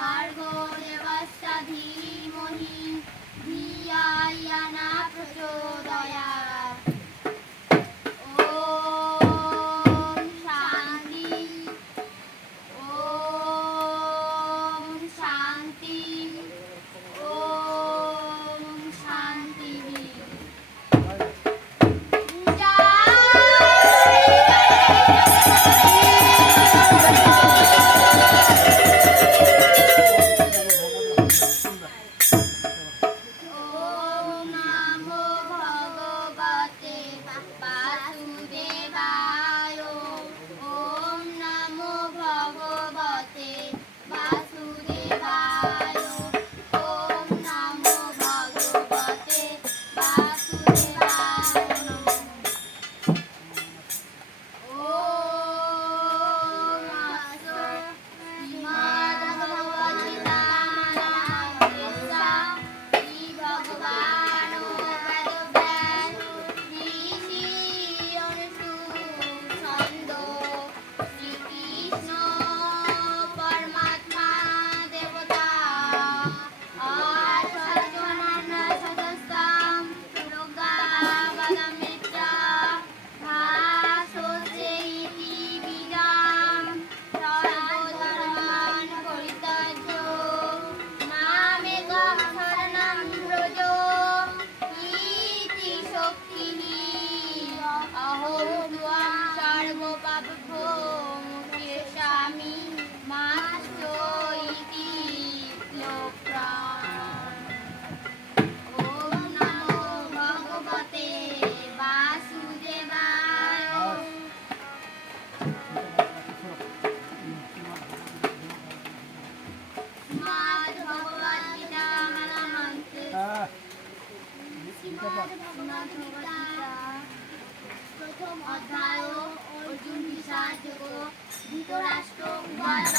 भार्गो देवस्य धीमहि धिया यो न प्रचोदयात्। ओम शांति। ओम शांति। ओम शांति। প্রথম অধ্যায় অর্জুন বিষাদ যোগ ধৃতরাষ্ট্র উবাচ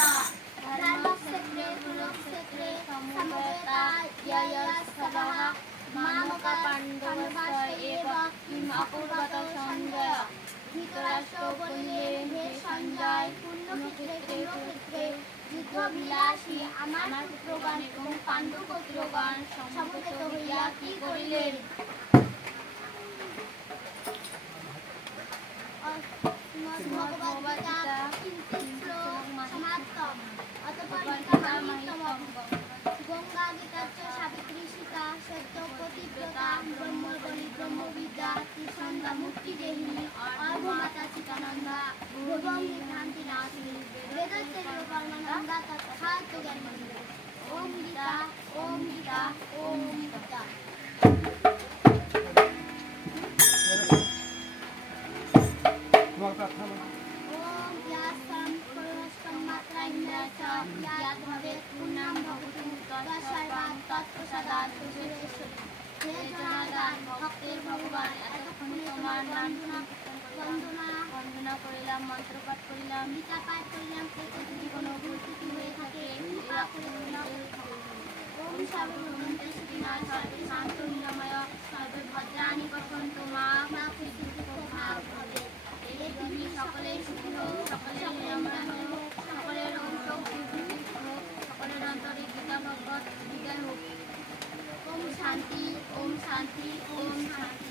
ধর্মক্ষেত্রে কুরুক্ষেত্রে সমবেতা ইয়য়স্তবঃ মামক পাণ্ডবস্য এব কিম অকুর্বত সঞ্জয়। ধৃতরাষ্ট্র বললেন, হে সঞ্জয়, কুরুক্ষেত্রে কুরুক্ষেত্রে যুদ্ধবিলাসী আমার পুত্রগণ এবং পাণ্ডু পুত্রগণ সমবেত হইয়া কি করিলেন? গঙ্গা গীতাচ্চ সাবিত্রী সীতা সত্য পতিব্রতা ব্রহ্মবলি ব্রহ্মবিদ্যা ত্রিসন্ধ্যা মুক্তি দেহিনী অর্ঘমাতা চিতানন্দা ভুবং ভ্রান্তি নাশিনী বেদস্য কর্মনন্দা তথা জ্ঞান মন্দির। ওম গীতা ওম গীতা ওম গীতা। ओम यासं परमस्तं मात्राइन्द्रश्च याद्भवेत् पूर्णं भवतु तत्सर्वं तत्प्रसादात् सुरेश्वरी। हे जनार्दन ভক্তের ভগবান, এতক্ষণে তোমার বন্দনা করিলাম, মন্ত্রপাঠ করিলাম, গীতা পাঠ করিলাম। এতে যদি কোনো ভুল ত্রুটি হয়ে থাকে ওম সর্বভূতে সুখিনঃ সর্বে শান্তো নিরাময় সর্বে ভদ্রাণি পশ্যন্তু মা কশ্চিৎ ভাগ ভবেৎ। সকলের সুখী হোক, সকলের নিরাময় হোক, সকলের অংশ হোক, সকলের অন্তরে গীতা ভগবত বিজ্ঞান হোক। ওম শান্তি ওম শান্তি ওম শান্তি।